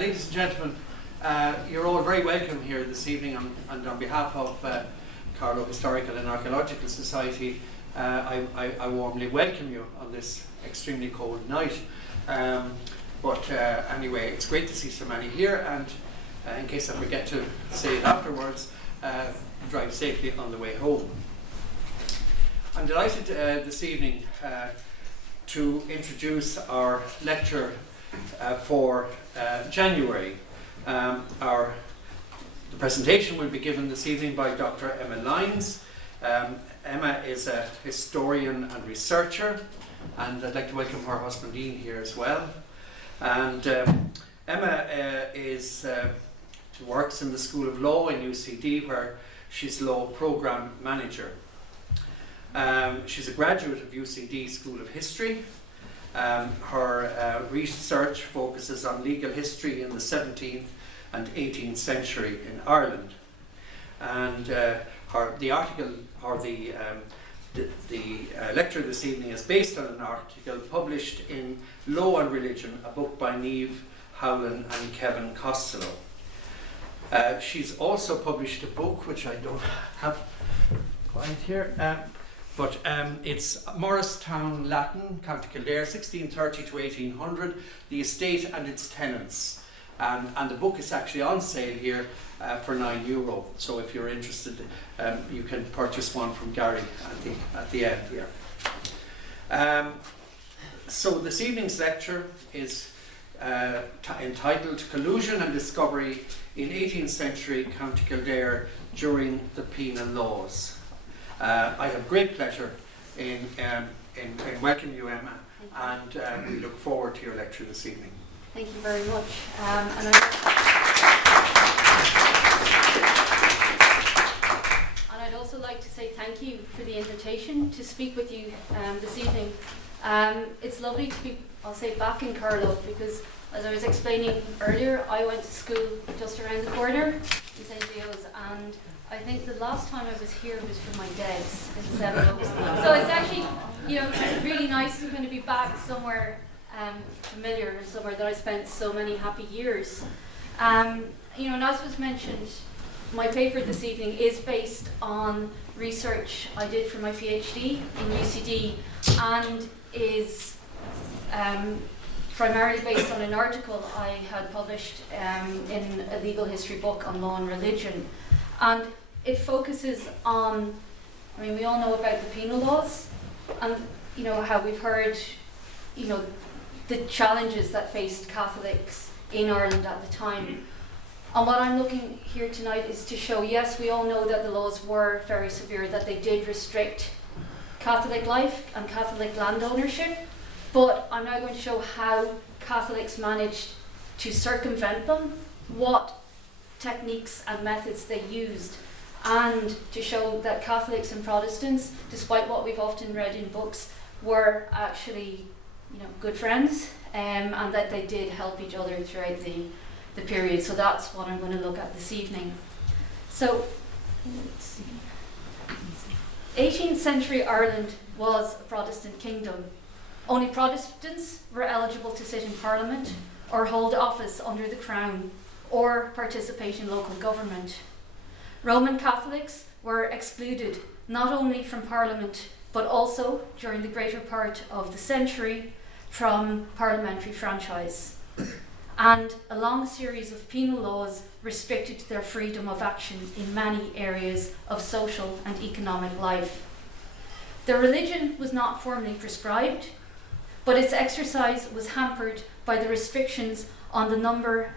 Ladies and gentlemen, you're all very welcome here this evening, and on behalf of Carlow Historical and Archaeological Society, I warmly welcome you on this extremely cold night. But anyway, it's great to see so many here, and in case I forget to say it afterwards, drive safely on the way home. I'm delighted this evening to introduce our lecture for January. The presentation will be given this evening by Dr. Emma Lyons. Emma is a historian and researcher, and I'd like to welcome her husband Ian here as well. And Emma works in the School of Law in UCD, where she's Law Programme Manager. She's a graduate of UCD School of History. Her research focuses on legal history in the 17th and 18th century in Ireland. And the article, or the lecture this evening, is based on an article published in Law and Religion, a book by Niamh Howlin and Kevin Costello. She's also published a book which I don't have quite here, but it's Morristown Latin, County Kildare, 1630 to 1800, the estate and its tenants. And the book is actually on sale here for €9. So if you're interested, you can purchase one from Gary at the end here. So this evening's lecture is entitled Collusion and Discovery in 18th Century County Kildare during the Penal Laws. I have great pleasure in welcoming you, Emma, and we look forward to your lecture this evening. Thank you very much. And I'd also like to say thank you for the invitation to speak with you this evening. It's lovely to be, I'll say, back in Carlow, because as I was explaining earlier, I went to school just around the corner in St. Leo's, and I think the last time I was here was for my dad's in Seven Oaks. So it's actually, really nice to kind of be back somewhere familiar, and somewhere that I spent so many happy years. And as was mentioned, my paper this evening is based on research I did for my PhD in UCD, and is primarily based on an article I had published in a legal history book on law and religion. And it focuses on, we all know about the penal laws, and how we've heard the challenges that faced Catholics in Ireland at the time. And what I'm looking here tonight is to show, yes, we all know that the laws were very severe, that they did restrict Catholic life and Catholic land ownership, but I'm now going to show how Catholics managed to circumvent them, what techniques and methods they used, and to show that Catholics and Protestants, despite what we've often read in books, were actually good friends, and that they did help each other throughout the period. So that's what I'm going to look at this evening. So, let's see. 18th century Ireland was a Protestant kingdom. Only Protestants were eligible to sit in Parliament or hold office under the Crown or participate in local government. Roman Catholics were excluded not only from Parliament but also, during the greater part of the century, from parliamentary franchise. And a long series of penal laws restricted their freedom of action in many areas of social and economic life. Their religion was not formally prescribed, but its exercise was hampered by the restrictions on their number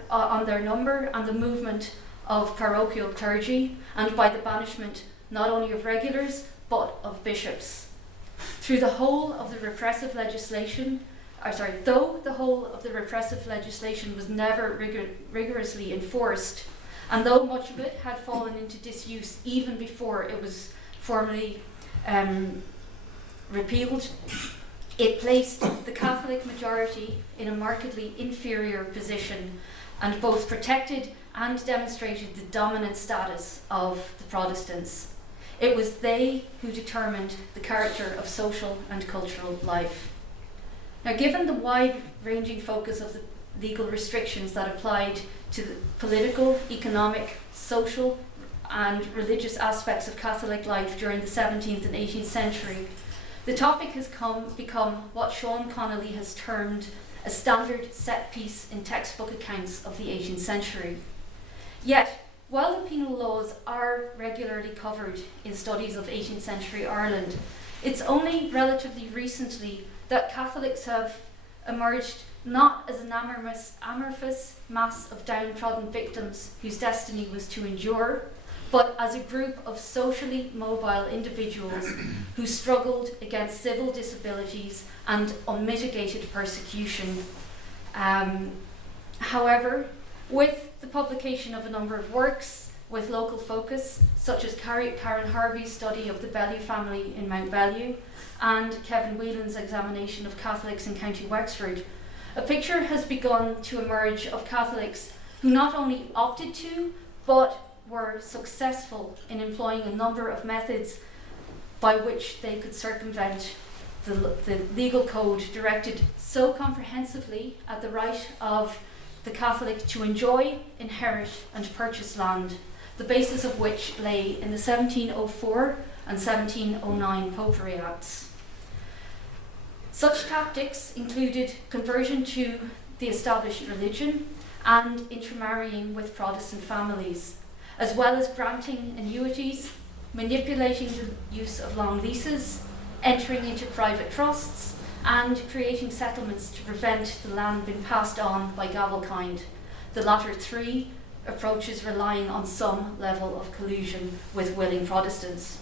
and the movement of parochial clergy, and by the banishment not only of regulars but of bishops. Though the whole of the repressive legislation was never rigorously enforced, and though much of it had fallen into disuse even before it was formally repealed, it placed the Catholic majority in a markedly inferior position, and both protected and demonstrated the dominant status of the Protestants. It was they who determined the character of social and cultural life. Now, given the wide-ranging focus of the legal restrictions that applied to the political, economic, social and religious aspects of Catholic life during the 17th and 18th century, the topic has become what Sean Connolly has termed a standard set piece in textbook accounts of the 18th century. Yet, while the penal laws are regularly covered in studies of 18th century Ireland, it's only relatively recently that Catholics have emerged not as an amorphous mass of downtrodden victims whose destiny was to endure, but as a group of socially mobile individuals who struggled against civil disabilities and unmitigated persecution. However, with the publication of a number of works with local focus, such as Karen Harvey's study of the Bellew family in Mount Bellew and Kevin Whelan's examination of Catholics in County Wexford, a picture has begun to emerge of Catholics who not only opted to, but were successful in employing a number of methods by which they could circumvent the legal code directed so comprehensively at the right of the Catholic to enjoy, inherit and purchase land, the basis of which lay in the 1704 and 1709 Popery Acts. Such tactics included conversion to the established religion and intermarrying with Protestant families, as well as granting annuities, manipulating the use of long leases, entering into private trusts, and creating settlements to prevent the land being passed on by gavelkind, the latter three approaches relying on some level of collusion with willing Protestants.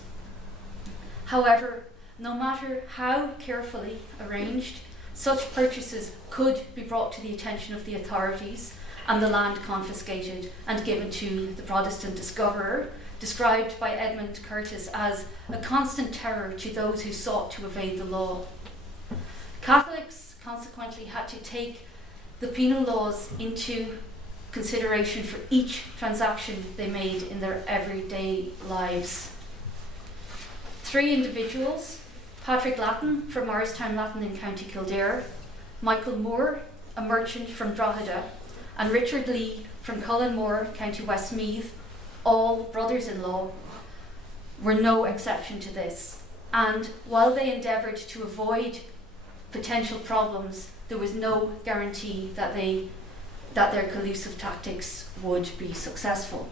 However, no matter how carefully arranged, such purchases could be brought to the attention of the authorities and the land confiscated and given to the Protestant discoverer, described by Edmund Curtis as a constant terror to those who sought to evade the law. Catholics consequently had to take the penal laws into consideration for each transaction they made in their everyday lives. Three individuals, Patrick Lattin from Morristown Lattin in County Kildare, Michael Moore, a merchant from Drogheda, and Richard Lee from Cullenmore, County Westmeath, all brothers-in-law, were no exception to this. And while they endeavoured to avoid potential problems, there was no guarantee that their collusive tactics would be successful.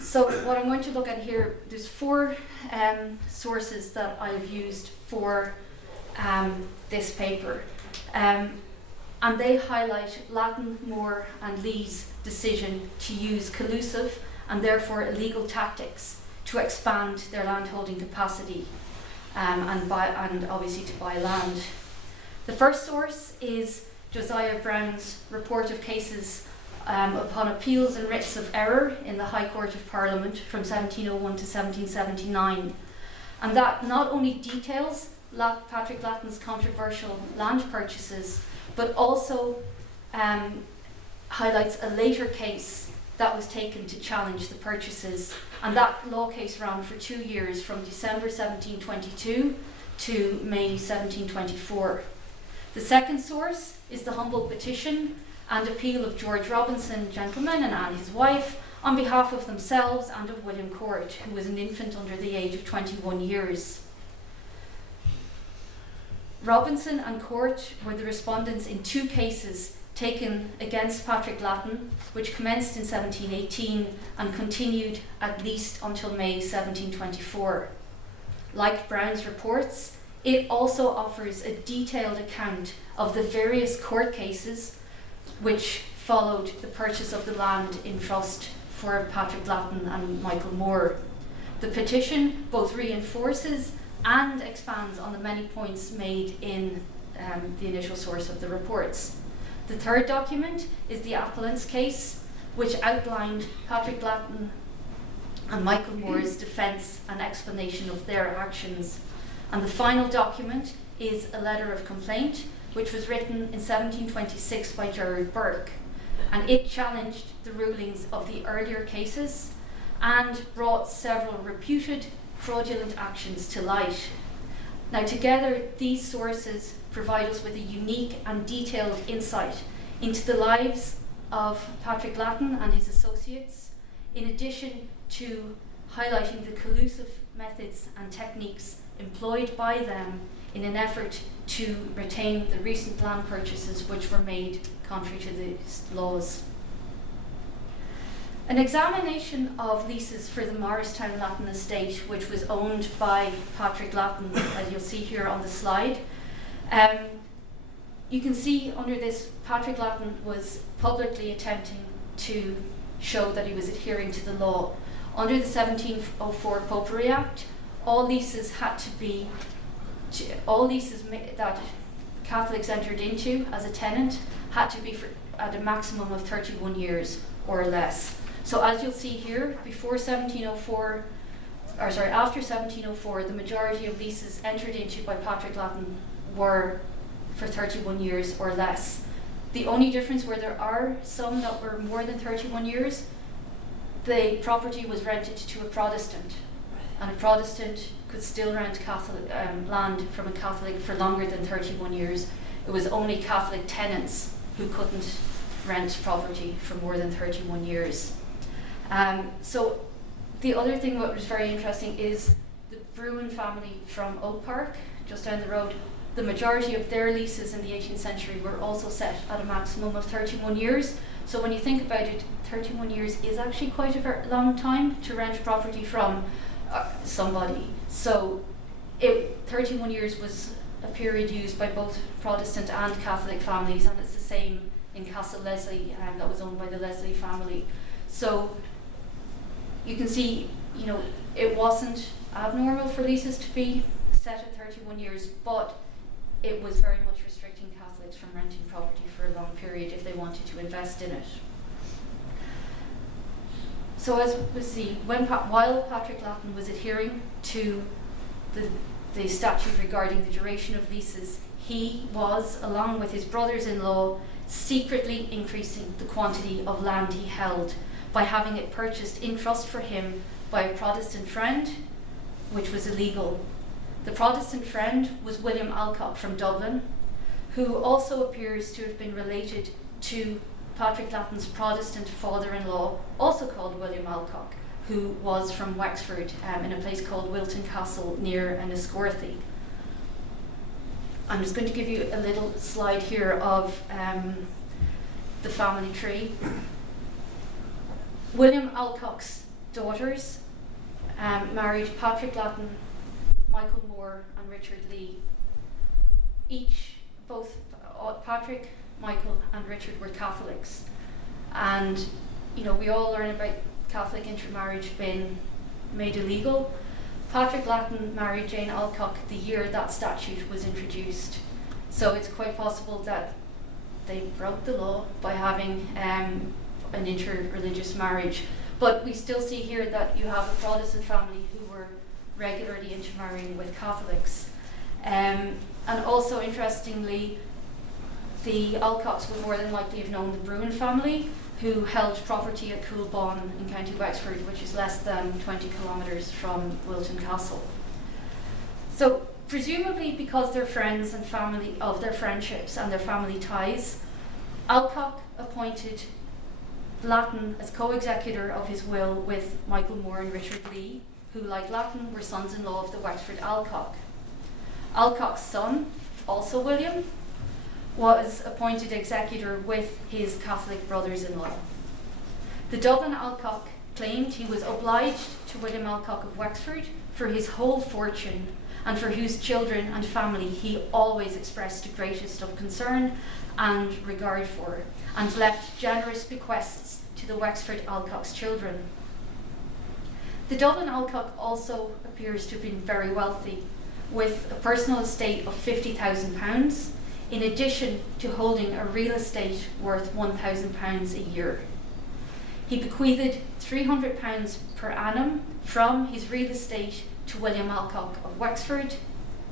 So what I'm going to look at here, there's four sources that I've used for this paper. And they highlight Lattin, Moore and Lee's decision to use collusive and therefore illegal tactics to expand their landholding capacity and obviously to buy land. The first source is Josiah Brown's report of cases upon appeals and writs of error in the High Court of Parliament from 1701 to 1779. And that not only details Patrick Lattin's controversial land purchases, but also highlights a later case that was taken to challenge the purchases. And that law case ran for 2 years, from December 1722 to May 1724. The second source is the humble petition and appeal of George Robinson, gentleman, and Anne, his wife, on behalf of themselves and of William Court, who was an infant under the age of 21 years. Robinson and Court were the respondents in 2 cases taken against Patrick Lattin, which commenced in 1718 and continued at least until May 1724. Like Brown's reports, it also offers a detailed account of the various court cases which followed the purchase of the land in trust for Patrick Lattin and Michael Moore. The petition both reinforces and expands on the many points made in the initial source of the reports. The third document is the appellant's case, which outlined Patrick Lattin and Michael Moore's defence and explanation of their actions. And the final document is a letter of complaint, which was written in 1726 by Gerard Burke, and it challenged the rulings of the earlier cases and brought several reputed fraudulent actions to light. Now together, these sources provide us with a unique and detailed insight into the lives of Patrick Lattin and his associates, in addition to highlighting the collusive methods and techniques employed by them in an effort to retain the recent land purchases which were made contrary to the laws. An examination of leases for the Morristown Lattin estate, which was owned by Patrick Lattin, as you'll see here on the slide. You can see under this, Patrick Lattin was publicly attempting to show that he was adhering to the law. Under the 1704 Popery Act, all leases that Catholics entered into as a tenant had to be at a maximum of 31 years or less. So as you'll see here, after 1704, the majority of leases entered into by Patrick Lattin were for 31 years or less. The only difference where there are some that were more than 31 years, the property was rented to a Protestant, and a Protestant could still rent Catholic land from a Catholic for longer than 31 years. It was only Catholic tenants who couldn't rent property for more than 31 years. So the other thing that was very interesting is the Bruin family from Oak Park, just down the road. The majority of their leases in the 18th century were also set at a maximum of 31 years. So when you think about it, 31 years is actually quite a very long time to rent property from somebody. So 31 years was a period used by both Protestant and Catholic families, and it's the same in Castle Leslie, that was owned by the Leslie family. So you can see, it wasn't abnormal for leases to be set at 31 years, but it was very much restricting Catholics from renting property for a long period if they wanted to invest in it. So as we see, while Patrick Lattin was adhering to the statute regarding the duration of leases, he was, along with his brothers-in-law, secretly increasing the quantity of land he held by having it purchased in trust for him by a Protestant friend, which was illegal. The Protestant friend was William Alcock from Dublin, who also appears to have been related to Patrick Lattin's Protestant father-in-law, also called William Alcock, who was from Wexford, in a place called Wilton Castle near Enniscorthy. I'm just going to give you a little slide here of the family tree. William Alcock's daughters married Patrick Lattin, Michael Moore and Richard Lee. Both Patrick, Michael and Richard were Catholics, and we all learn about Catholic intermarriage being made illegal. Patrick Lattin married Jane Alcock the year that statute was introduced, so it's quite possible that they broke the law by having an inter-religious marriage. But we still see here that you have a Protestant family who were regularly intermarrying with Catholics. And also, interestingly, the Alcocks would more than likely have known the Bruin family, who held property at Coolbawn in County Wexford, which is less than 20 kilometres from Wilton Castle. So, presumably because they're friends and family of their friendships and their family ties, Alcock appointed Lattin as co-executor of his will with Michael Moore and Richard Lee, who, like Lattin, were sons-in-law of the Wexford Alcock. Alcock's son, also William, was appointed executor with his Catholic brothers-in-law. The Dublin Alcock claimed he was obliged to William Alcock of Wexford for his whole fortune, and for whose children and family he always expressed the greatest of concern and regard for, and left generous bequests to the Wexford Alcock's children. The Dublin Alcock also appears to have been very wealthy, with a personal estate of £50,000, in addition to holding a real estate worth £1,000 a year. He bequeathed £300 per annum from his real estate to William Alcock of Wexford,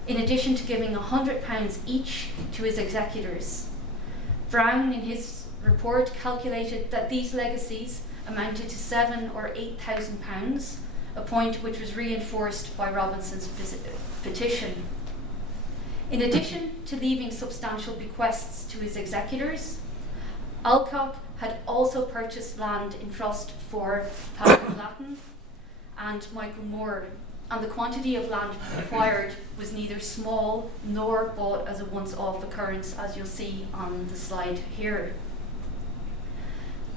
in addition to giving £100 each to his executors. Brown, in his report, calculated that these legacies amounted to £7,000 or £8,000, a point which was reinforced by Robinson's petition. In addition to leaving substantial bequests to his executors, Alcock had also purchased land in trust for Patrick Lattin and Michael Moore, and the quantity of land acquired was neither small nor bought as a once-off occurrence, as you'll see on the slide here.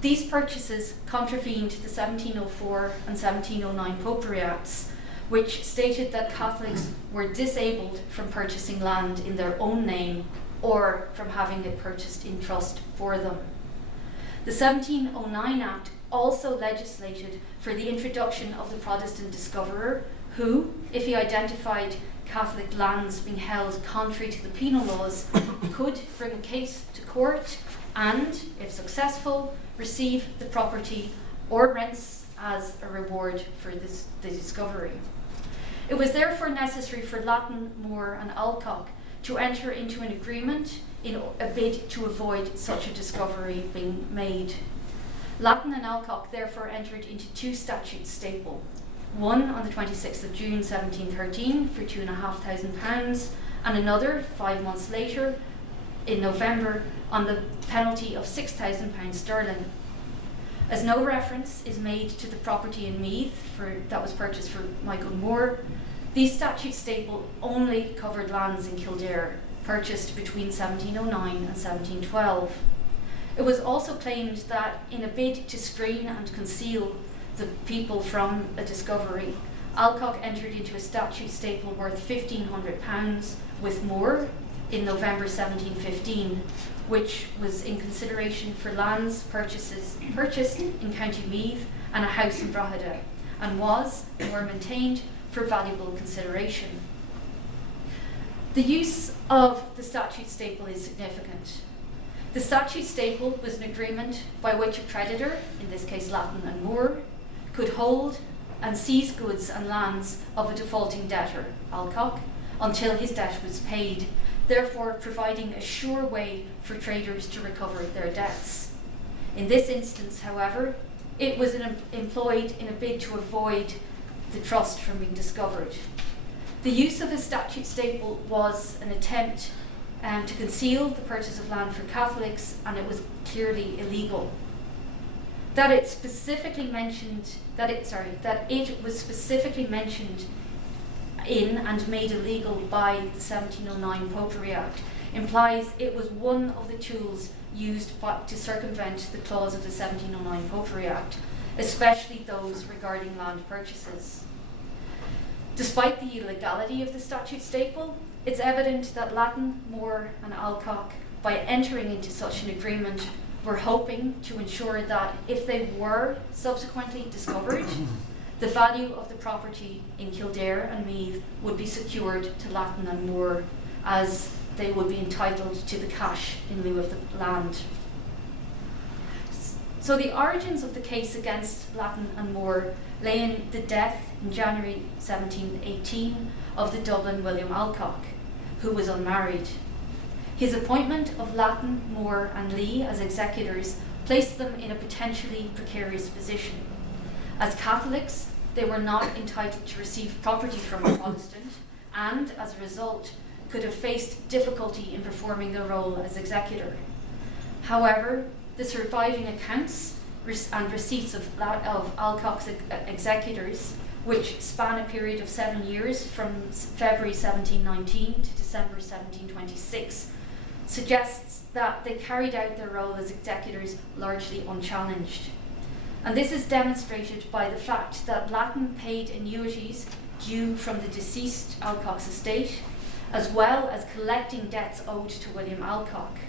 These purchases contravened the 1704 and 1709 Popery Acts, which stated that Catholics were disabled from purchasing land in their own name or from having it purchased in trust for them. The 1709 Act also legislated for the introduction of the Protestant discoverer, who, if he identified Catholic lands being held contrary to the penal laws, could bring a case to court and, if successful, receive the property or rents as a reward for the discovery. It was therefore necessary for Lattin, Moore and Alcock to enter into an agreement in a bid to avoid such a discovery being made. Lattin and Alcock therefore entered into two statutes staple, one on the 26th of June 1713 for £2,500 and another 5 months later in November on the penalty of £6,000 sterling. As no reference is made to the property in Meath that was purchased for Michael Moore, these statutes staple only covered lands in Kildare, purchased between 1709 and 1712. It was also claimed that in a bid to screen and conceal the people from a discovery, Alcock entered into a statute staple worth £1,500 with Moore in November 1715, which was in consideration for lands purchased in County Meath and a house in Drogheda, and was or maintained for valuable consideration. The use of the statute staple is significant. The statute staple was an agreement by which a creditor, in this case Lattin and Moore, could hold and seize goods and lands of a defaulting debtor, Alcock, until his debt was paid, therefore providing a sure way for traders to recover their debts. In this instance, however, it was employed in a bid to avoid the trust from being discovered. The use of a statute staple was an attempt to conceal the purchase of land for Catholics, and it was clearly illegal. That it was specifically mentioned in and made illegal by the 1709 Popery Act implies it was one of the tools used to circumvent the clause of the 1709 Popery Act, especially those regarding land purchases. Despite the illegality of the statute staple, it's evident that Lattin, Moore and Alcock, by entering into such an agreement, were hoping to ensure that if they were subsequently discovered, the value of the property in Kildare and Meath would be secured to Lattin and Moore, as they would be entitled to the cash in lieu of the land. So the origins of the case against Lattin and Moore lay in the death in January 1718 of the Dublin William Alcock, who was unmarried. His appointment of Lattin, Moore and Lee as executors placed them in a potentially precarious position. As Catholics, they were not entitled to receive property from a Protestant, and as a result, could have faced difficulty in performing their role as executor. However, the surviving accounts and receipts of Alcock's executors, which span a period of 7 years from February 1719 to December 1726, suggests that they carried out their role as executors largely unchallenged. And this is demonstrated by the fact that Lattin paid annuities due from the deceased Alcock's estate, as well as collecting debts owed to William Alcock.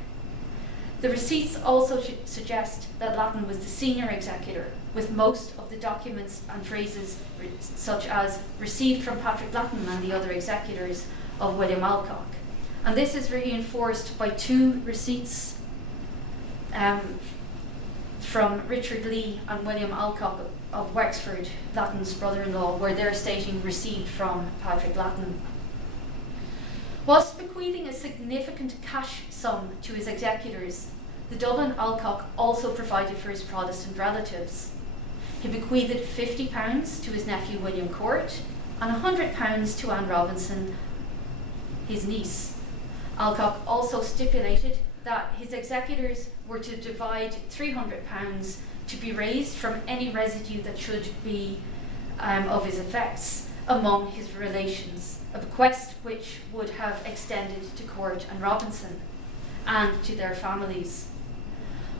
The receipts also suggest that Lattin was the senior executor, with most of the documents and phrases such as received from Patrick Lattin and the other executors of William Alcock. And this is reinforced by two receipts from Richard Lee and William Alcock of Wexford, Lattin's brother-in-law, where they're stating received from Patrick Lattin. Whilst bequeathing a significant cash sum to his executors, the Dublin Alcock also provided for his Protestant relatives. He bequeathed £50 to his nephew William Court and £100 to Anne Robinson, his niece. Alcock also stipulated that his executors were to divide £300 to be raised from any residue that should be of his effects among his relations, a bequest which would have extended to Court and Robinson and to their families.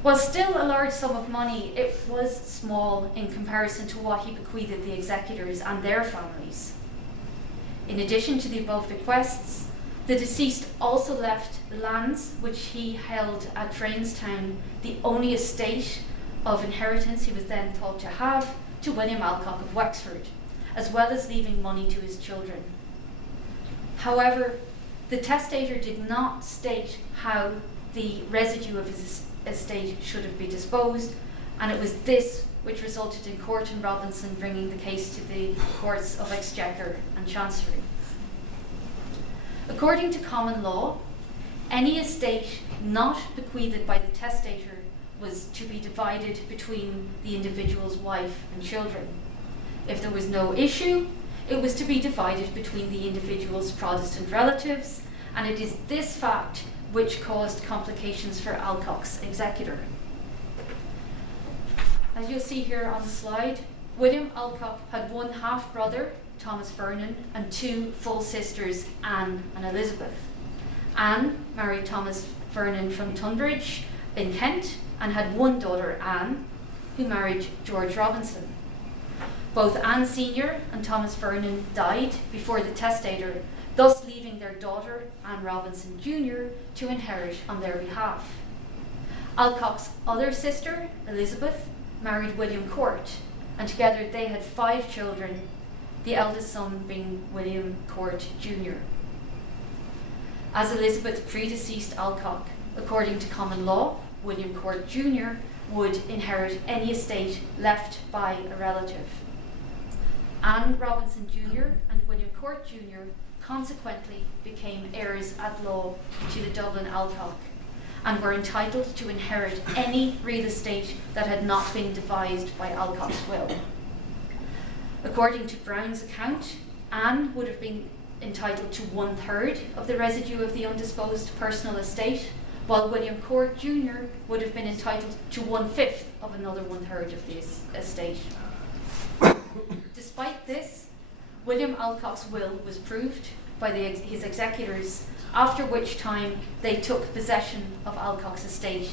While still a large sum of money, it was small in comparison to what he bequeathed the executors and their families. In addition to the above bequests, the deceased also left the lands which he held at Frainstown, the only estate of inheritance he was then thought to have, to William Alcock of Wexford, as well as leaving money to his children. However, the testator did not state how the residue of his estate should have been disposed, and it was this which resulted in Court and Robinson bringing the case to the Courts of Exchequer and Chancery. According to common law, any estate not bequeathed by the testator was to be divided between the individual's wife and children. If there was no issue, it was to be divided between the individual's Protestant relatives, and it is this fact which caused complications for Alcock's executor. As you'll see here on the slide, William Alcock had one half-brother, Thomas Vernon, and two full sisters, Anne and Elizabeth. Anne married Thomas Vernon from Tunbridge in Kent and had one daughter, Anne, who married George Robinson. Both Anne Sr. and Thomas Vernon died before the testator, thus leaving their daughter, Anne Robinson Jr., to inherit on their behalf. Alcock's other sister, Elizabeth, married William Court, and together they had 5 children, the eldest son being William Court Jr. As Elizabeth predeceased Alcock, according to common law, William Court Jr. would inherit any estate left by a relative. Anne Robinson Jr. and William Court Jr. consequently became heirs at law to the Dublin Alcock and were entitled to inherit any real estate that had not been devised by Alcock's will. According to Brown's account, Anne would have been entitled to 1/3 of the residue of the undisposed personal estate, while William Court Jr. would have been entitled to 1/5 of another 1/3 of the estate. Despite this, William Alcock's will was proved by his executors, after which time they took possession of Alcock's estate,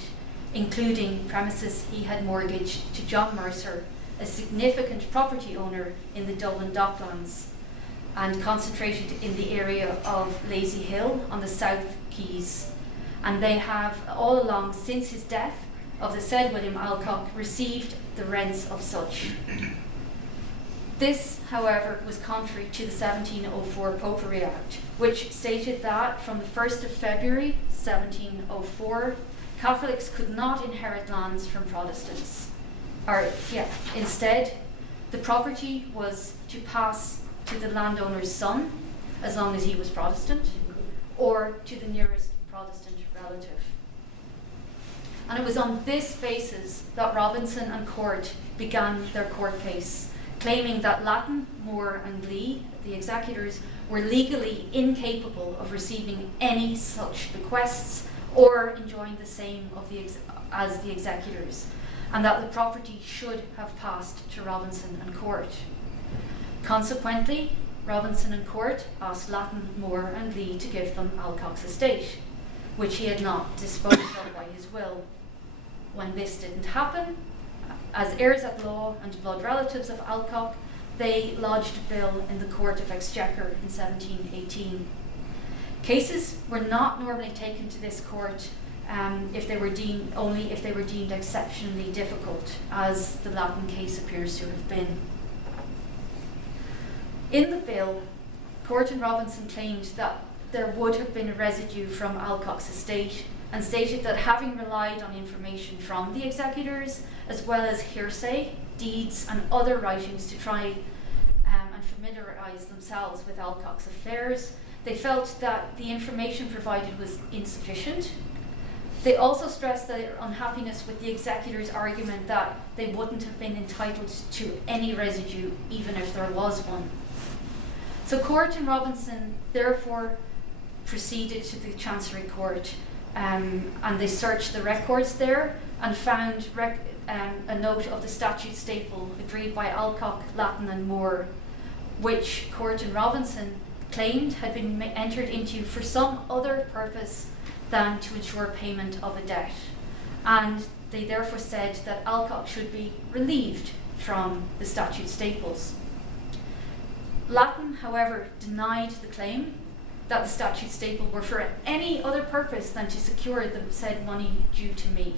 including premises he had mortgaged to John Mercer, a significant property owner in the Dublin Docklands, and concentrated in the area of Lazy Hill on the South Quays. And they have all along since his death of the said William Alcock received the rents of such. This, however, was contrary to the 1704 Popery Act, which stated that from the 1st of February 1704, Catholics could not inherit lands from Protestants. Instead, the property was to pass to the landowner's son, as long as he was Protestant, or to the nearest Protestant relative. And it was on this basis that Robinson and Court began their court case, claiming that Lattin, Moore and Lee, the executors, were legally incapable of receiving any such bequests or enjoying the same as the executors, and that the property should have passed to Robinson and Court. Consequently, Robinson and Court asked Lattin, Moore and Lee to give them Alcock's estate, which he had not disposed of by his will. When this didn't happen, as heirs at law and blood relatives of Alcock, they lodged a bill in the Court of Exchequer in 1718. Cases were not normally taken to this court if they were deemed exceptionally difficult, as the Lattin case appears to have been. In the bill, Court and Robinson claimed that there would have been a residue from Alcock's estate, and stated that having relied on information from the executors, as well as hearsay, deeds and other writings to try and familiarise themselves with Alcock's affairs, they felt that the information provided was insufficient. They also stressed their unhappiness with the executors' argument that they wouldn't have been entitled to any residue even if there was one. So Court and Robinson therefore proceeded to the Chancery Court, and they searched the records there and found a note of the statute staple agreed by Alcock, Lattin and Moore, which Court and Robinson claimed had been entered into for some other purpose than to ensure payment of a debt. And they therefore said that Alcock should be relieved from the statute staples. Lattin, however, denied the claim that the statute staple were for any other purpose than to secure the said money due to me.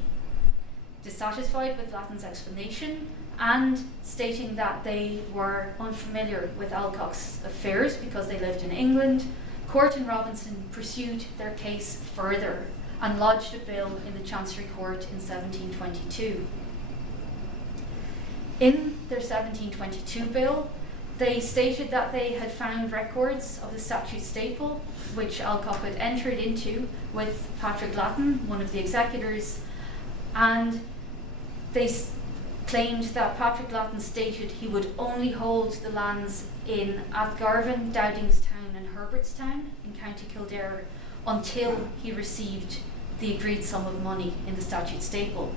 Dissatisfied with Lattin's explanation and stating that they were unfamiliar with Alcock's affairs because they lived in England, Court and Robinson pursued their case further and lodged a bill in the Chancery Court in 1722. In their 1722 bill, they stated that they had found records of the statute staple, which Alcock had entered into with Patrick Lattin, one of the executors, and they claimed that Patrick Lattin stated he would only hold the lands in Athgarvan, Dowdingstown and Herbertstown in County Kildare until he received the agreed sum of money in the statute staple.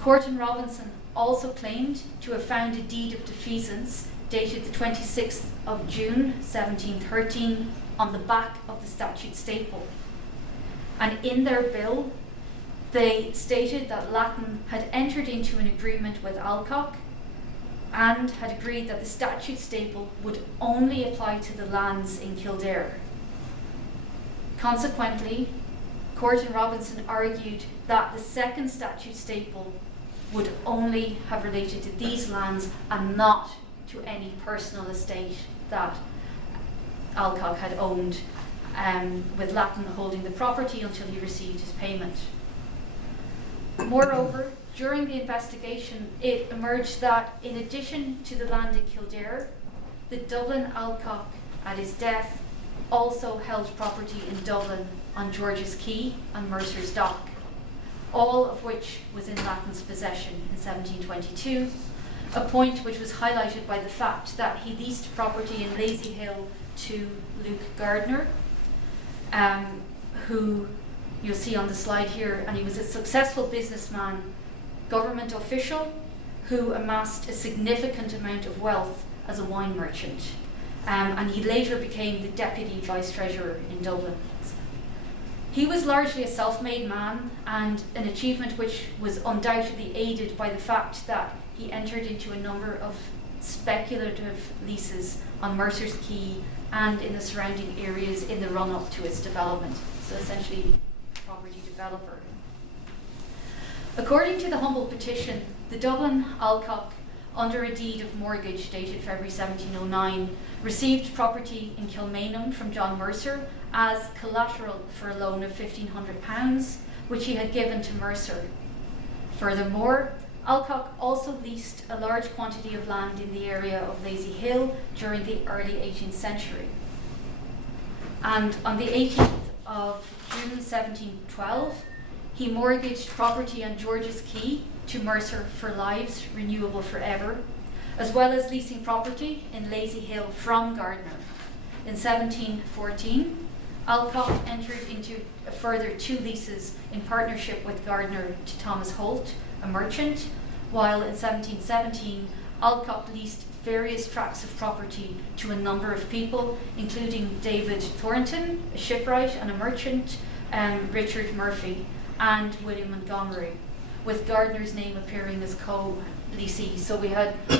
Court and Robinson also claimed to have found a deed of defeasance dated the 26th of June 1713 on the back of the statute staple. And in their bill, they stated that Lattin had entered into an agreement with Alcock and had agreed that the statute staple would only apply to the lands in Kildare. Consequently, Court and Robinson argued that the second statute staple would only have related to these lands and not to any personal estate that Alcock had owned, with Lattin holding the property until he received his payment. Moreover, during the investigation, it emerged that in addition to the land in Kildare, the Dublin Alcock at his death also held property in Dublin on George's Quay and Mercer's Dock, all of which was in Lattin's possession in 1722, a point which was highlighted by the fact that he leased property in Lazy Hill to Luke Gardner, who you'll see on the slide here, and he was a successful businessman, government official, who amassed a significant amount of wealth as a wine merchant, and he later became the deputy vice treasurer in Dublin. He was largely a self-made man, and an achievement which was undoubtedly aided by the fact that he entered into a number of speculative leases on Mercer's Quay and in the surrounding areas in the run-up to its development. So essentially, property developer. According to the humble petition, the Dublin Alcock, under a deed of mortgage dated February 1709, received property in Kilmainham from John Mercer as collateral for a loan of £1,500, which he had given to Mercer. Furthermore, Alcock also leased a large quantity of land in the area of Lazy Hill during the early 18th century. And on the 18th of June 1712, he mortgaged property on George's Quay to Mercer for lives renewable forever, as well as leasing property in Lazy Hill from Gardner. In 1714, Alcock entered into a further 2 leases in partnership with Gardner to Thomas Holt, a merchant, while in 1717, Alcock leased various tracts of property to a number of people, including David Thornton, a shipwright and a merchant, Richard Murphy, and William Montgomery, with Gardner's name appearing as co-leasee. So we had 2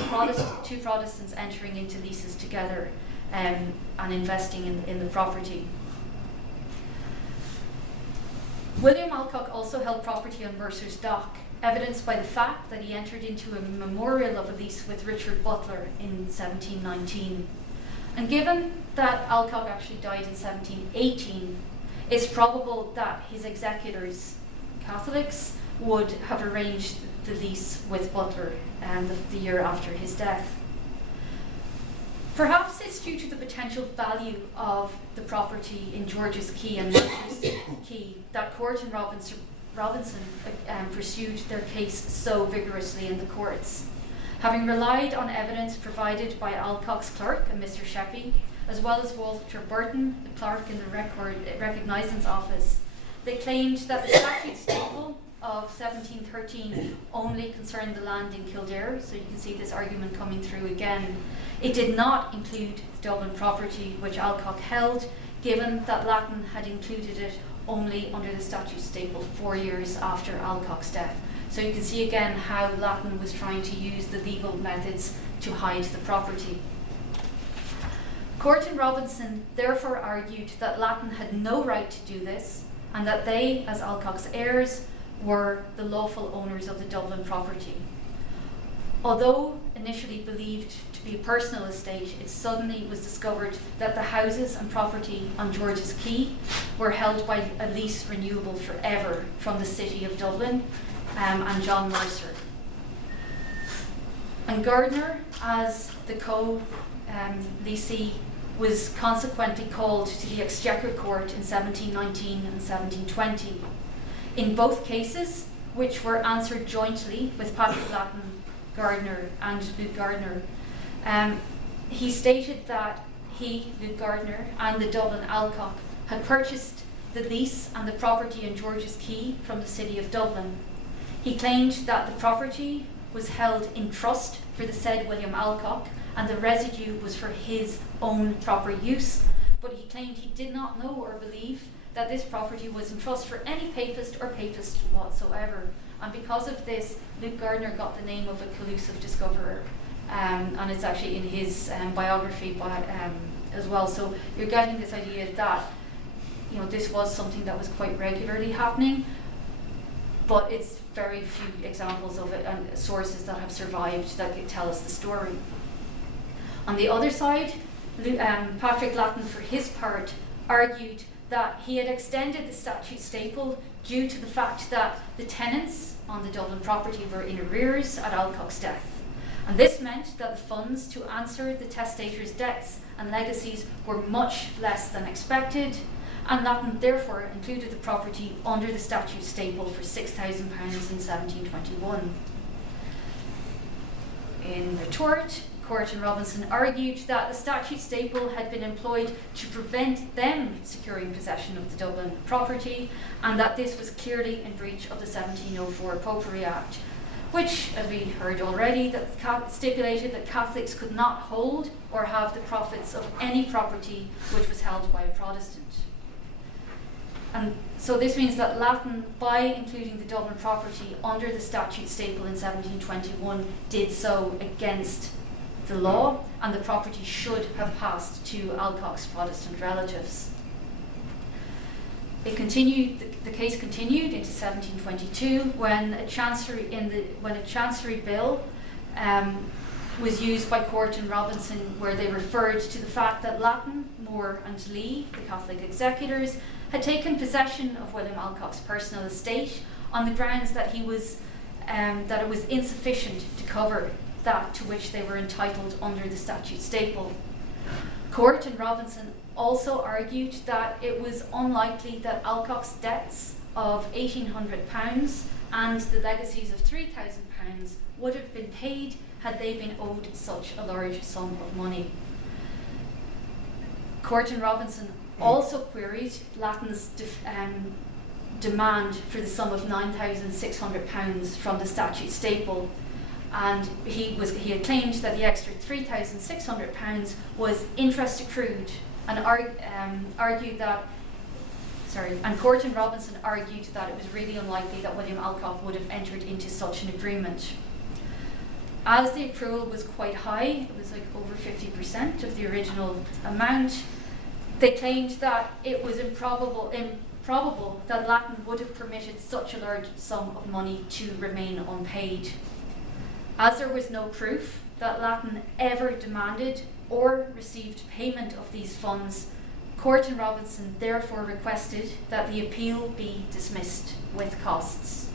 Protestants entering into leases together and investing in the property. William Alcock also held property on Mercer's Dock, evidenced by the fact that he entered into a memorial of a lease with Richard Butler in 1719. And given that Alcock actually died in 1718, it's probable that his executors, Catholics, would have arranged the lease with Butler the year after his death. Perhaps it's due to the potential value of the property in George's Quay and Mercer's Quay that Court and Robinson pursued their case so vigorously in the courts. Having relied on evidence provided by Alcock's clerk, Mr. Sheppy, as well as Walter Burton, the clerk in the Recognisance Office. They claimed that the statute staple of 1713 only concerned the land in Kildare, so you can see this argument coming through again. It did not include Dublin property, which Alcock held, given that Latin had included it only under the statute staple 4 years after Alcock's death. So you can see again how Latin was trying to use the legal methods to hide the property. Court and Robinson therefore argued that Latin had no right to do this, and that they, as Alcock's heirs, were the lawful owners of the Dublin property. Although initially believed to be a personal estate, it suddenly was discovered that the houses and property on George's Quay were held by a lease renewable forever from the city of Dublin and John Mercer. And Gardner, as the co-leasee, was consequently called to the Exchequer Court in 1719 and 1720. In both cases, which were answered jointly with Patrick Latin, Gardner and Luke Gardner, he stated that he, Luke Gardner, and the Dublin Alcock had purchased the lease and the property in George's Quay from the city of Dublin. He claimed that the property was held in trust for the said William Alcock, and the residue was for his own proper use, but he claimed he did not know or believe that this property was in trust for any papist or papist whatsoever. And because of this, Luke Gardner got the name of a collusive discoverer, and it's actually in his biography as well. So you're getting this idea that this was something that was quite regularly happening, but it's very few examples of it and sources that have survived that could tell us the story. On the other side, Patrick Latin, for his part, argued that he had extended the statute staple due to the fact that the tenants on the Dublin property were in arrears at Alcock's death. And this meant that the funds to answer the testator's debts and legacies were much less than expected, and Latin therefore included the property under the statute staple for £6,000 in 1721. In retort, Court and Robinson argued that the statute staple had been employed to prevent them securing possession of the Dublin property, and that this was clearly in breach of the 1704 Popery Act, which, as we heard already, that stipulated that Catholics could not hold or have the profits of any property which was held by a Protestant. And so this means that Latin, by including the Dublin property under the statute staple in 1721, did so against the law, and the property should have passed to Alcock's Protestant relatives. It continued. The case continued into 1722 when a chancery bill was used by Court and Robinson, where they referred to the fact that Latin, Moore, and Lee, the Catholic executors, had taken possession of William Alcock's personal estate on the grounds that it was insufficient to cover that to which they were entitled under the statute staple. Court and Robinson also argued that it was unlikely that Alcock's debts of £1,800 and the legacies of £3,000 would have been paid had they been owed such a large sum of money. Court and Robinson also queried Latin's demand for the sum of £9,600 from the statute staple, and he had claimed that the extra £3,600 was interest accrued, and Court and Robinson argued that it was really unlikely that William Alcock would have entered into such an agreement. As the accrual was quite high, it was like over 50% of the original amount, they claimed that it was improbable that Latin would have permitted such a large sum of money to remain unpaid. As there was no proof that Latin ever demanded or received payment of these funds, Court and Robinson therefore requested that the appeal be dismissed with costs.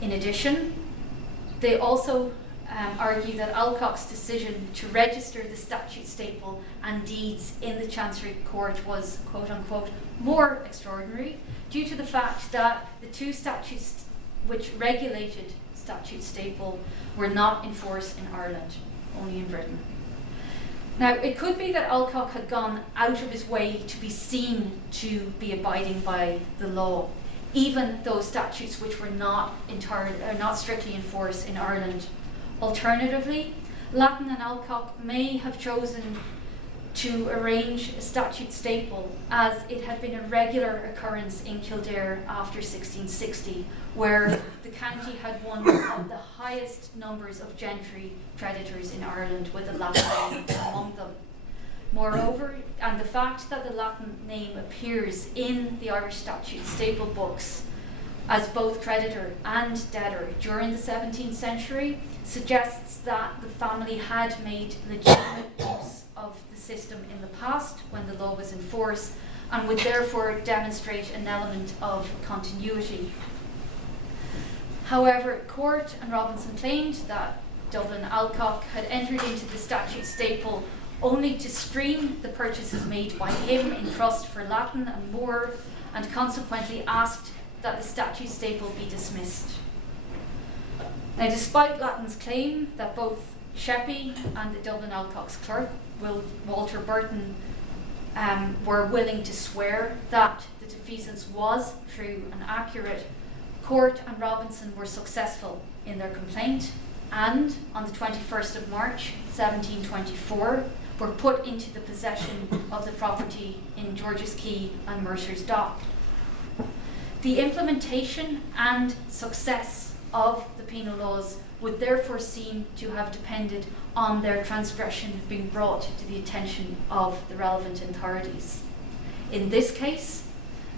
In addition, they also argue that Alcock's decision to register the statute staple and deeds in the Chancery Court was, quote unquote, more extraordinary due to the fact that the two statutes which regulated statute staple were not in force in Ireland, only in Britain. Now, it could be that Alcock had gone out of his way to be seen to be abiding by the law, even those statutes which were not strictly enforced in Ireland. Alternatively, Lattin and Alcock may have chosen to arrange a statute staple, as it had been a regular occurrence in Kildare after 1660, where the county had one of the highest numbers of gentry creditors in Ireland, with a Latin name among them. Moreover, and the fact that the Latin name appears in the Irish statute staple books as both creditor and debtor during the 17th century suggests that the family had made legitimate use of the system in the past when the law was in force, and would therefore demonstrate an element of continuity. However, Court and Robinson claimed that Dublin Alcock had entered into the statute staple only to stream the purchases made by him in trust for Latin and Moore, and consequently asked that the statute staple be dismissed. Now, despite Lattin's claim that both Sheppey and the Dublin Alcock's clerk, Walter Burton, were willing to swear that the defeasance was true and accurate, Court and Robinson were successful in their complaint, and on the 21st of March 1724 were put into the possession of the property in George's Quay and Mercer's Dock. The implementation and success of the penal laws would therefore seem to have depended on their transgression being brought to the attention of the relevant authorities. In this case,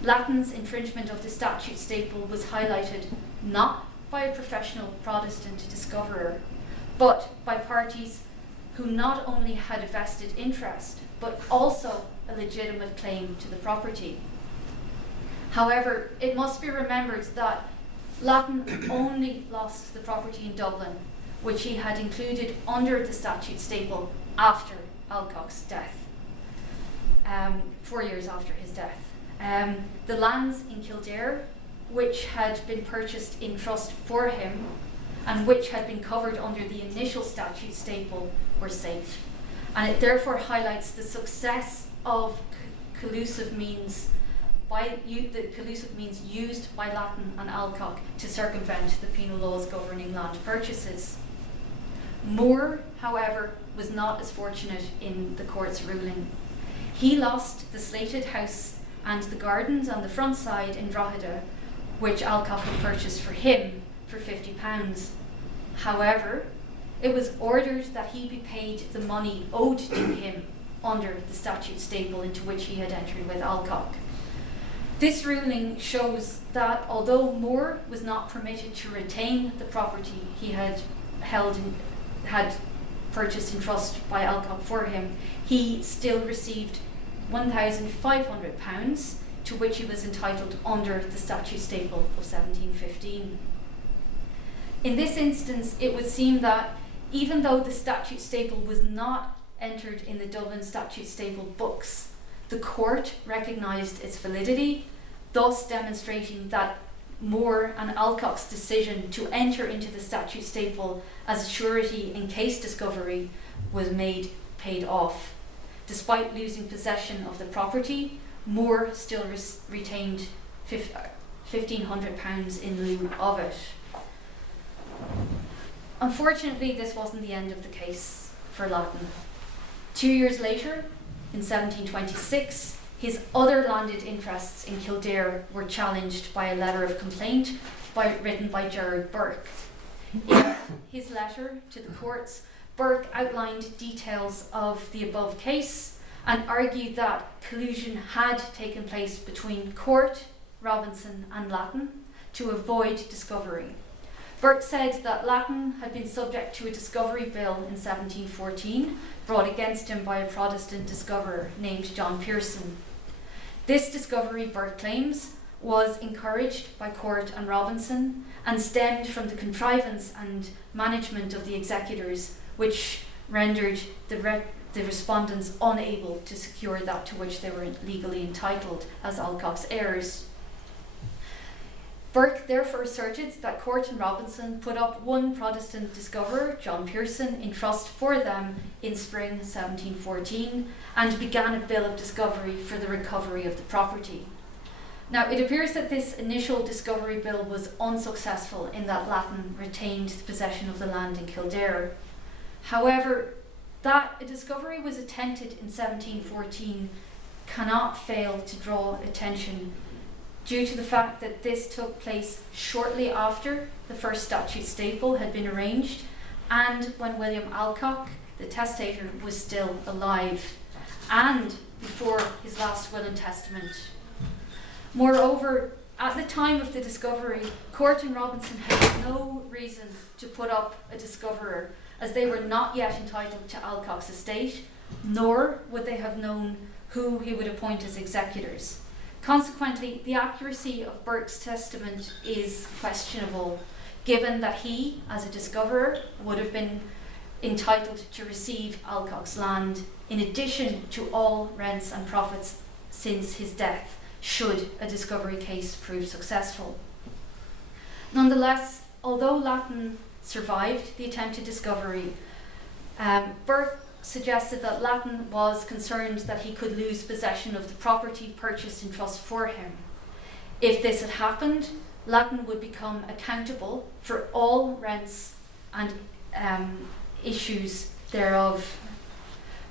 Lattin's infringement of the statute staple was highlighted not by a professional Protestant discoverer, but by parties who not only had a vested interest, but also a legitimate claim to the property. However, it must be remembered that Lattin only lost the property in Dublin, which he had included under the statute staple after Alcock's death, 4 years after his death. The lands in Kildare, which had been purchased in trust for him and which had been covered under the initial statute staple, were safe. And it therefore highlights the success of collusive means used by Lattin and Alcock to circumvent the penal laws governing land purchases. Moore, however, was not as fortunate in the court's ruling. He lost the slated house and the gardens on the front side in Drogheda, which Alcock had purchased for him for £50. However, it was ordered that he be paid the money owed to him under the statute staple into which he had entered with Alcock. This ruling shows that although Moore was not permitted to retain the property he had purchased in trust by Alcock for him, he still received £1,500, to which he was entitled under the statute staple of 1715. In this instance, it would seem that even though the statute staple was not entered in the Dublin statute staple books, the court recognised its validity, thus demonstrating that Moore and Alcock's decision to enter into the statute staple as a surety in case discovery was paid off. Despite losing possession of the property, Moore still retained £1,500 in lieu of it. Unfortunately, this wasn't the end of the case for Lattin. 2 years later, in 1726, his other landed interests in Kildare were challenged by a letter of complaint written by Gerard Burke. In his letter to the courts, Burke outlined details of the above case and argued that collusion had taken place between Court, Robinson and Lattin to avoid discovery. Burke said that Lattin had been subject to a discovery bill in 1714 brought against him by a Protestant discoverer named John Pearson. This discovery, Burke claims, was encouraged by Court and Robinson and stemmed from the contrivance and management of the executors, which rendered the respondents unable to secure that to which they were legally entitled as Alcock's heirs. Burke therefore asserted that Court and Robinson put up one Protestant discoverer, John Pearson, in trust for them in spring 1714 and began a bill of discovery for the recovery of the property. Now, it appears that this initial discovery bill was unsuccessful in that Latin retained possession of the land in Kildare. However, that a discovery was attempted in 1714 cannot fail to draw attention due to the fact that this took place shortly after the first statute staple had been arranged and when William Alcock, the testator, was still alive, and before his last will and testament. Moreover, at the time of the discovery, Court and Robinson had no reason to put up a discoverer, as they were not yet entitled to Alcock's estate, nor would they have known who he would appoint as executors. Consequently, the accuracy of Burke's testament is questionable, given that he, as a discoverer, would have been entitled to receive Alcock's land, in addition to all rents and profits since his death, should a discovery case prove successful. Nonetheless, although Latin survived the attempted discovery, Burke suggested that Latin was concerned that he could lose possession of the property purchased in trust for him. If this had happened, Latin would become accountable for all rents and issues thereof.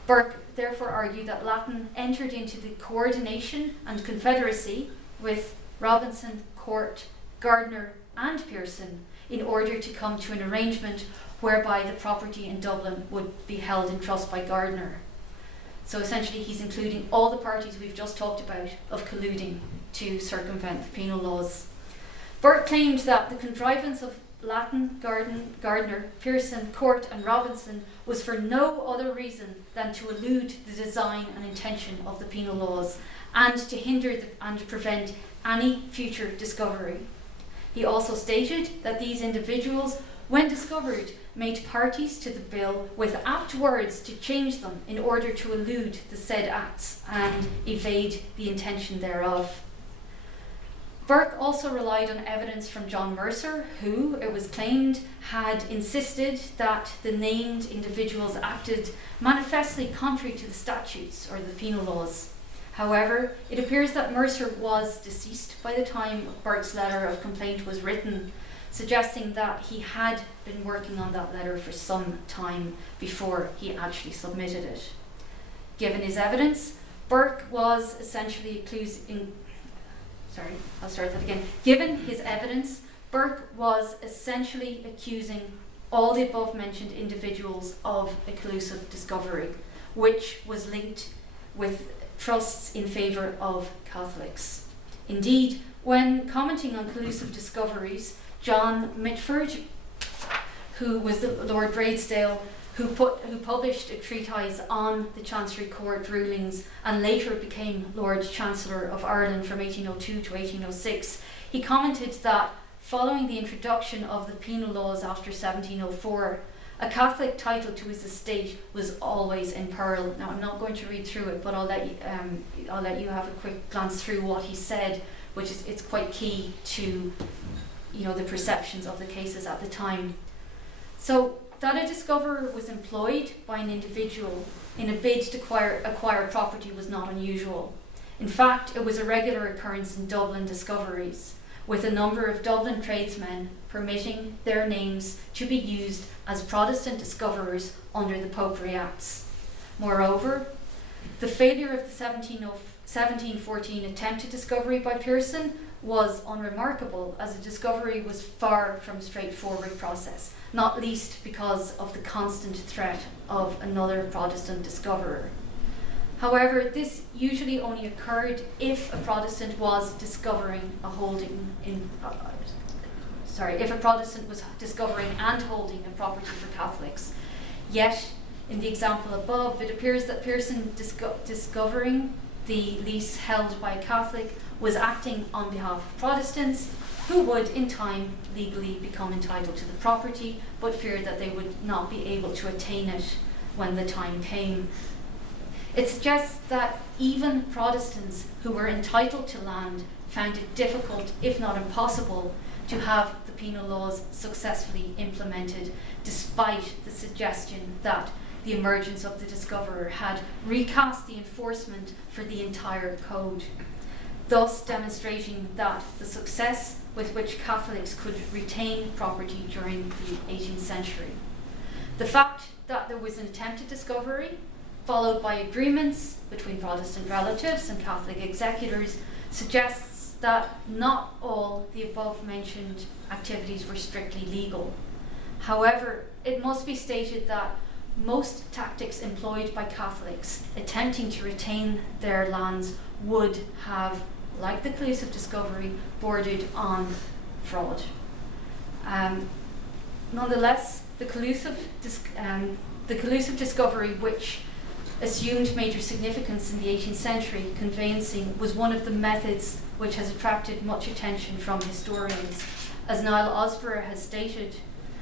Burke therefore argued that Latin entered into the coordination and confederacy with Robinson, Court, Gardner and Pearson in order to come to an arrangement whereby the property in Dublin would be held in trust by Gardner. So essentially he's including all the parties we've just talked about of colluding to circumvent the penal laws. Burke claimed that the contrivance of Latin, Gardner, Pearson, Court and Robinson was for no other reason than to elude the design and intention of the penal laws and to hinder and prevent any future discovery. He also stated that these individuals, when discovered, made parties to the bill with apt words to change them in order to elude the said acts and evade the intention thereof. Burke also relied on evidence from John Mercer, who, it was claimed, had insisted that the named individuals acted manifestly contrary to the statutes or the penal laws. However, it appears that Mercer was deceased by the time Burke's letter of complaint was written, suggesting that he had been working on that letter for some time before he actually submitted it. Given his evidence, Burke was essentially Given his evidence, Burke was essentially accusing all the above mentioned individuals of a collusive discovery, which was linked with trusts in favour of Catholics. Indeed, when commenting on collusive discoveries, John Mitford, who was the Lord Braidesdale, who published a treatise on the Chancery Court rulings and later became Lord Chancellor of Ireland from 1802 to 1806, he commented that following the introduction of the penal laws after 1704, a Catholic title to his estate was always in peril. Now, I'm not going to read through it, but I'll let you have a quick glance through what he said, which is it's quite key to the perceptions of the cases at the time. So, that a discoverer was employed by an individual in a bid to acquire property was not unusual. In fact, it was a regular occurrence in Dublin discoveries, with a number of Dublin tradesmen permitting their names to be used as Protestant discoverers under the Popery Acts. Moreover, the failure of the 1714 attempted discovery by Pearson was unremarkable, as a discovery was far from a straightforward process, not least because of the constant threat of another Protestant discoverer. However, this usually only occurred if a Protestant was discovering and holding a property for Catholics. Yet, in the example above, it appears that Pearson discovering the lease held by a Catholic was acting on behalf of Protestants, who would in time legally become entitled to the property, but feared that they would not be able to attain it when the time came. It suggests that even Protestants who were entitled to land found it difficult, if not impossible, to have the penal laws successfully implemented, despite the suggestion that the emergence of the discoverer had recast the enforcement for the entire code, thus demonstrating that the success with which Catholics could retain property during the 18th century. The fact that there was an attempted discovery, followed by agreements between Protestant relatives and Catholic executors, suggests that not all the above-mentioned activities were strictly legal. However, it must be stated that most tactics employed by Catholics attempting to retain their lands would have, like the collusive discovery, bordered on fraud. Nonetheless, the collusive discovery, which assumed major significance in the 18th century, conveyancing, was one of the methods which has attracted much attention from historians. As Niall Osborough has stated,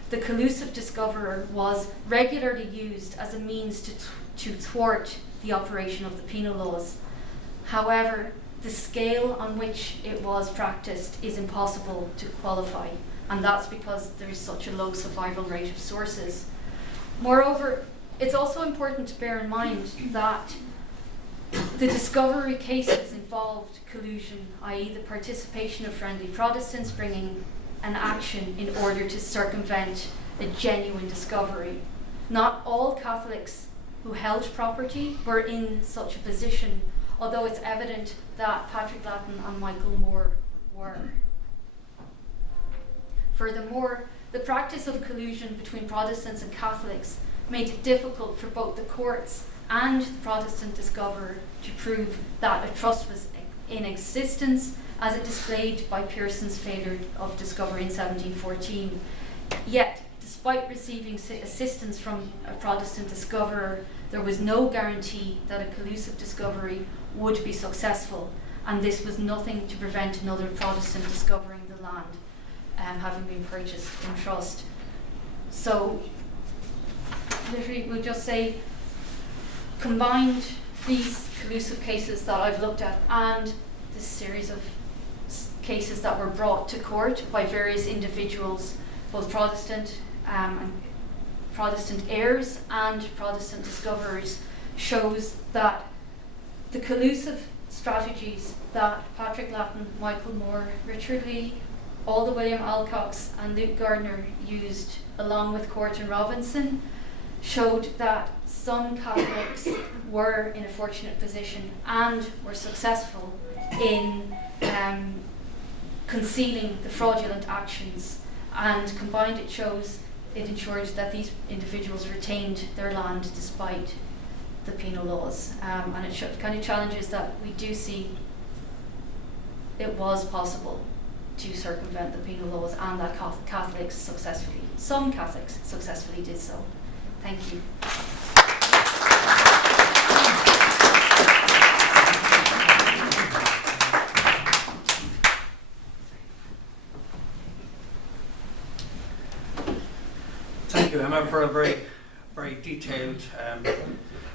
the collusive discoverer was regularly used as a means to thwart the operation of the penal laws. However, the scale on which it was practiced is impossible to qualify, and that's because there is such a low survival rate of sources. Moreover, it's also important to bear in mind that the discovery cases involved collusion, i.e. the participation of friendly Protestants bringing an action in order to circumvent a genuine discovery. Not all Catholics who held property were in such a position, although it's evident that Patrick Lattin and Michael Moore were. Furthermore, the practice of collusion between Protestants and Catholics made it difficult for both the courts and the Protestant discoverer to prove that a trust was in existence, as it displayed by Pearson's failure of discovery in 1714. Yet, despite receiving assistance from a Protestant discoverer, there was no guarantee that a collusive discovery would be successful, and this was nothing to prevent another Protestant discovering the land, having been purchased in trust. So, literally, we'll just say, combined these collusive cases that I've looked at and this series of cases that were brought to court by various individuals, both Protestant and Protestant heirs and Protestant discoverers, shows that the collusive strategies that Patrick Lattin, Michael Moore, Richard Lee, Alda William Alcox and Luke Gardner used, along with Court and Robinson, showed that some Catholics were in a fortunate position and were successful in concealing the fraudulent actions, and combined it ensured that these individuals retained their land despite the penal laws, and it kind of challenges that we do see it was possible to circumvent the penal laws, and that some Catholics successfully did so. Thank you. Thank you, Emma, for a very detailed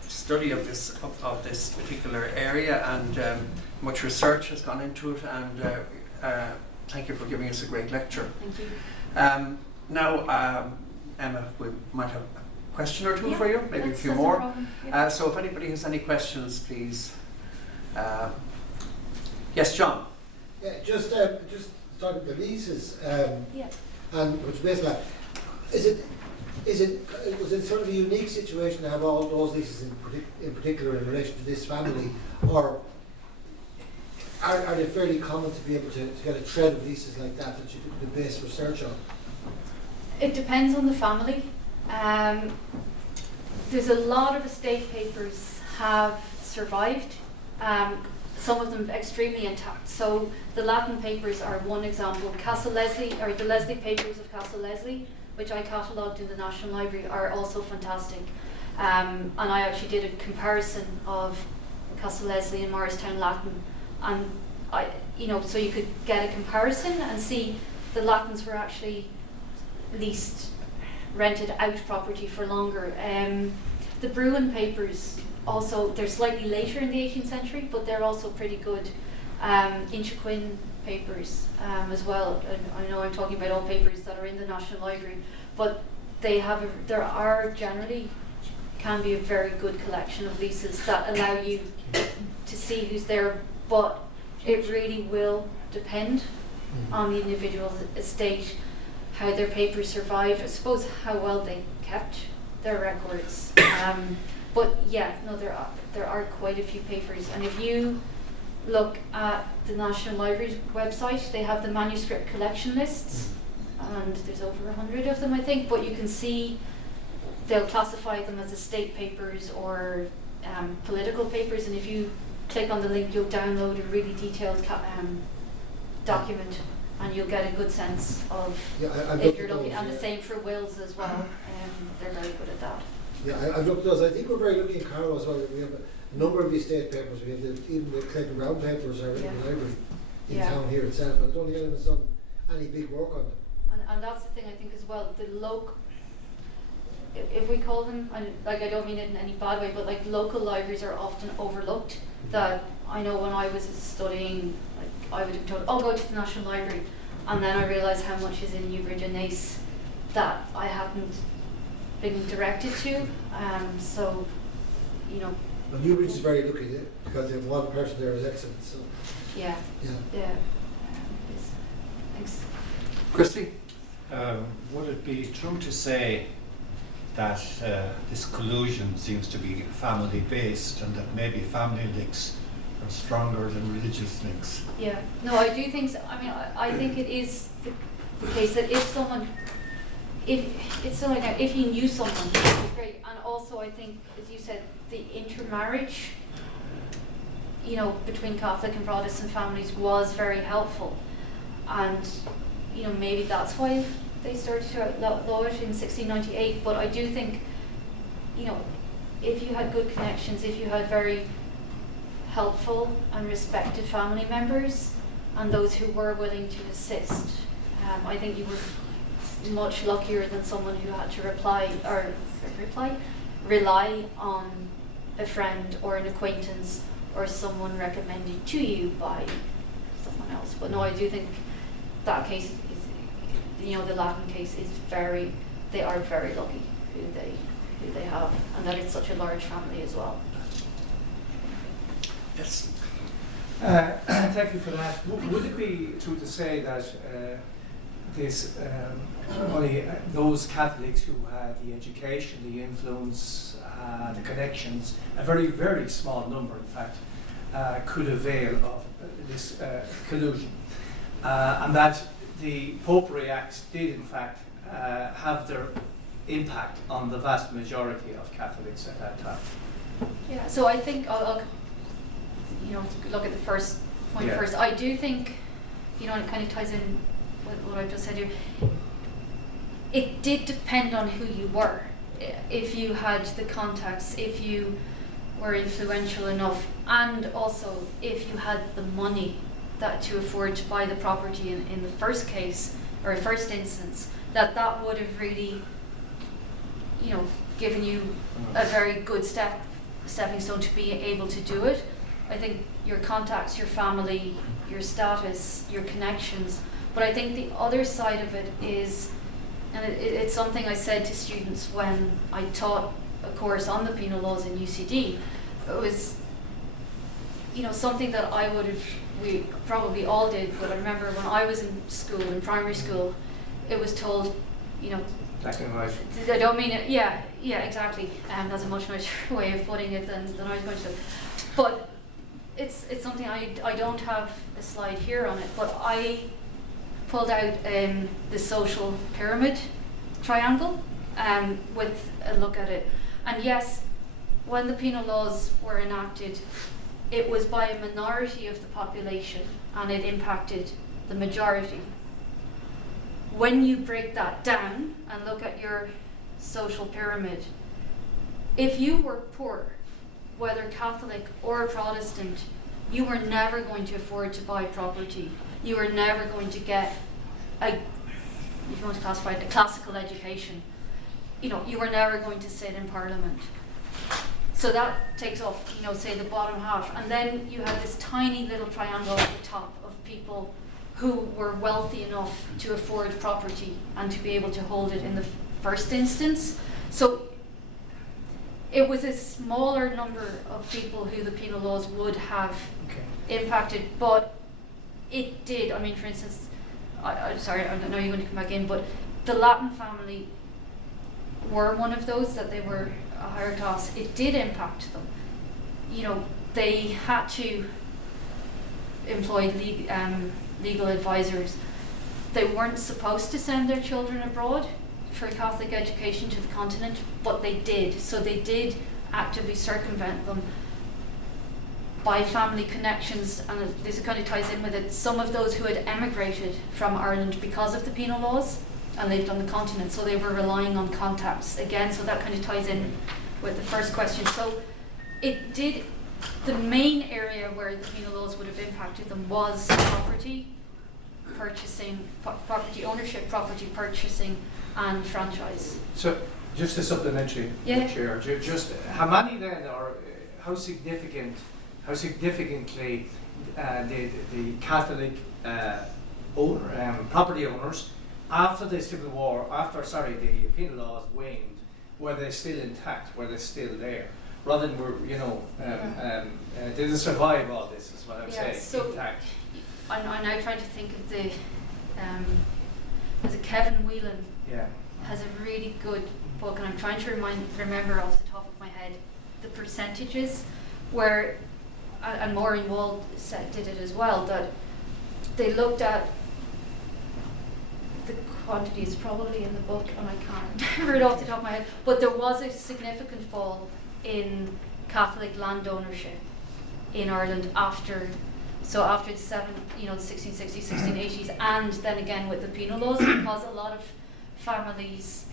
study of this particular area, and much research has gone into it, and thank you for giving us a great lecture. Thank you. Now, Emma, we might have a question or two for you, maybe a few more. So if anybody has any questions, please. Yes, John. Yeah, just starting the leases, and which basically, was it sort of a unique situation to have all those leases in particular in relation to this family, or are they fairly common to be able to get a thread of leases like that you could base research on? It depends on the family. There's a lot of estate papers have survived, some of them extremely intact. So the Latin papers are one example. Castle Leslie, or the Leslie papers of Castle Leslie, which I catalogued in the National Library, are also fantastic. And I actually did a comparison of Castle Leslie and Morristown Latin, and so you could get a comparison and see the Latins were actually leased, rented out property for longer. the Bruin papers also, they're slightly later in the 18th century, but they're also pretty good. Inchiquin papers as well. I know I'm talking about all papers that are in the National Library, but there are generally can be a very good collection of leases that allow you to see who's there, but it really will depend on the individual estate, how their papers survive, I suppose how well they kept their records. But yeah, no, there are quite a few papers, and if you look at the National Library's website, they have the manuscript collection lists, and there's over 100 of them, I think, but you can see they'll classify them as estate papers or political papers, and if you click on the link, you'll download a really detailed document, and you'll get a good sense of if you're looking, and the same for wills as well. They're very good at that. Yeah, I've looked at those. I think we're very lucky in Carlow as well. We have a number of estate papers. We have even the Clayton Brown papers are in the library in town here itself, and I don't think anyone's done any big work on them. And that's the thing, I think, as well. The local, if we call them, and like I don't mean it in any bad way, but like local libraries are often overlooked. That I know when I was studying, like I would have told, "Oh, go to the National Library," and then I realised how much is in Newbridge and Naas that I hadn't been directed to. So, you know. Well, Newbridge is very lucky because they have one person there is excellent. So. Yeah. Thanks. Christy? Would it be true to say that this collusion seems to be family based, and that maybe family links are stronger than religious links? Yeah, no, I do think so. I mean, I think it is the case that if it's something like that, if you knew someone, it's great. And also, I think, as you said, the intermarriage, you know, between Catholic and Protestant families was very helpful, and you know, maybe that's why they started to outlaw it in 1698. But I do think, you know, if you had good connections, if you had very helpful and respected family members, and those who were willing to assist, I think you were much luckier than someone who had to rely on a friend or an acquaintance or someone recommended to you by someone else. But no, I do think that case is, you know, the Latin case is they are very lucky who they have, and that it's such a large family as well. Yes. Thank you for that. Would it be true to say that only those Catholics who had the education, the influence, the connections, a very, very small number, in fact, could avail of this collusion, and that the Popery Acts did, in fact, have their impact on the vast majority of Catholics at that time? Yeah. So I think I'll look at the first point first. I do think, you know, it kind of ties in with what I've just said here. It did depend on who you were. If you had the contacts, if you were influential enough, and also if you had the money to afford to buy the property in the first case, or first instance, that would have really, you know, given you a very good stepping stone to be able to do it. I think your contacts, your family, your status, your connections. But I think the other side of it is, and it's something I said to students when I taught a course on the penal laws in UCD, it was, you know, something that we probably all did, but I remember when I was in school, in primary school, it was told, you know, black and white. I don't mean it, yeah, exactly. That's a much nicer way of putting it than I was going to. But it's something I don't have a slide here on it, but I pulled out the social pyramid triangle with a look at it. And yes, when the penal laws were enacted, it was by a minority of the population and it impacted the majority. When you break that down and look at your social pyramid, if you were poor, whether Catholic or Protestant, you were never going to afford to buy property. You were never going to get if you want to classify it, a classical education. You know, you were never going to sit in Parliament. So that takes off, say the bottom half. And then you had this tiny little triangle at the top of people who were wealthy enough to afford property and to be able to hold it in the first instance. So it was a smaller number of people who the penal laws would have impacted, but it did. I mean, for instance, I'm sorry, I know you're going to come back in, but the Latin family were one of those that they were a higher class. It did impact them. They had to employ legal advisors. They weren't supposed to send their children abroad for Catholic education to the continent, but they did. So they did actively circumvent them by family connections, and this kind of ties in with it. Some of those who had emigrated from Ireland because of the penal laws and lived on the continent, so they were relying on contacts again, so that kind of ties in with the first question. So it did, the main area where the penal laws would have impacted them was property purchasing, property ownership, property purchasing and franchise. So just a supplementary, Chair, just how many then, or how significantly the Catholic property owners after the Civil War, the penal laws waned, were they still intact? Were they still there? Rather than did they survive all this? Is what I'm saying. So intact. I'm now trying to think of the. There's a Kevin Whelan. Yeah. Has a really good book, and I'm trying to remember off the top of my head the percentages where, and Maureen Wald did it as well, that they looked at the quantities, probably in the book, and I can't remember it off the top of my head, but there was a significant fall in Catholic land ownership in Ireland after the 1660s, 1680s, and then again with the penal laws, because a lot of families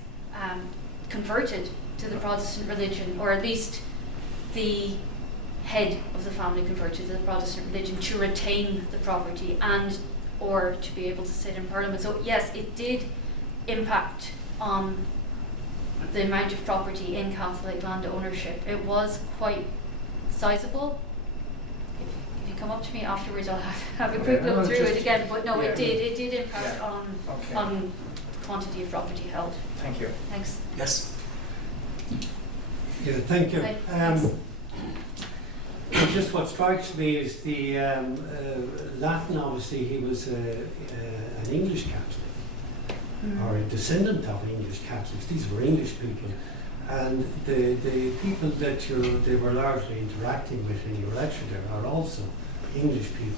converted to the Protestant religion, or at least the head of the family converted to the Protestant religion to retain the property and or to be able to sit in Parliament. So yes, it did impact on the amount of property in Catholic land ownership. It was quite sizable. If you come up to me afterwards, I'll have a quick look through it again. But no, it did impact on quantity of property held. Thank you. Thanks. Yes. Yeah, thank you. Thanks. Just what strikes me is the Latin, obviously he was an English Catholic, or a descendant of English Catholics. These were English people. And the people that they were largely interacting with in your lecture there are also English people.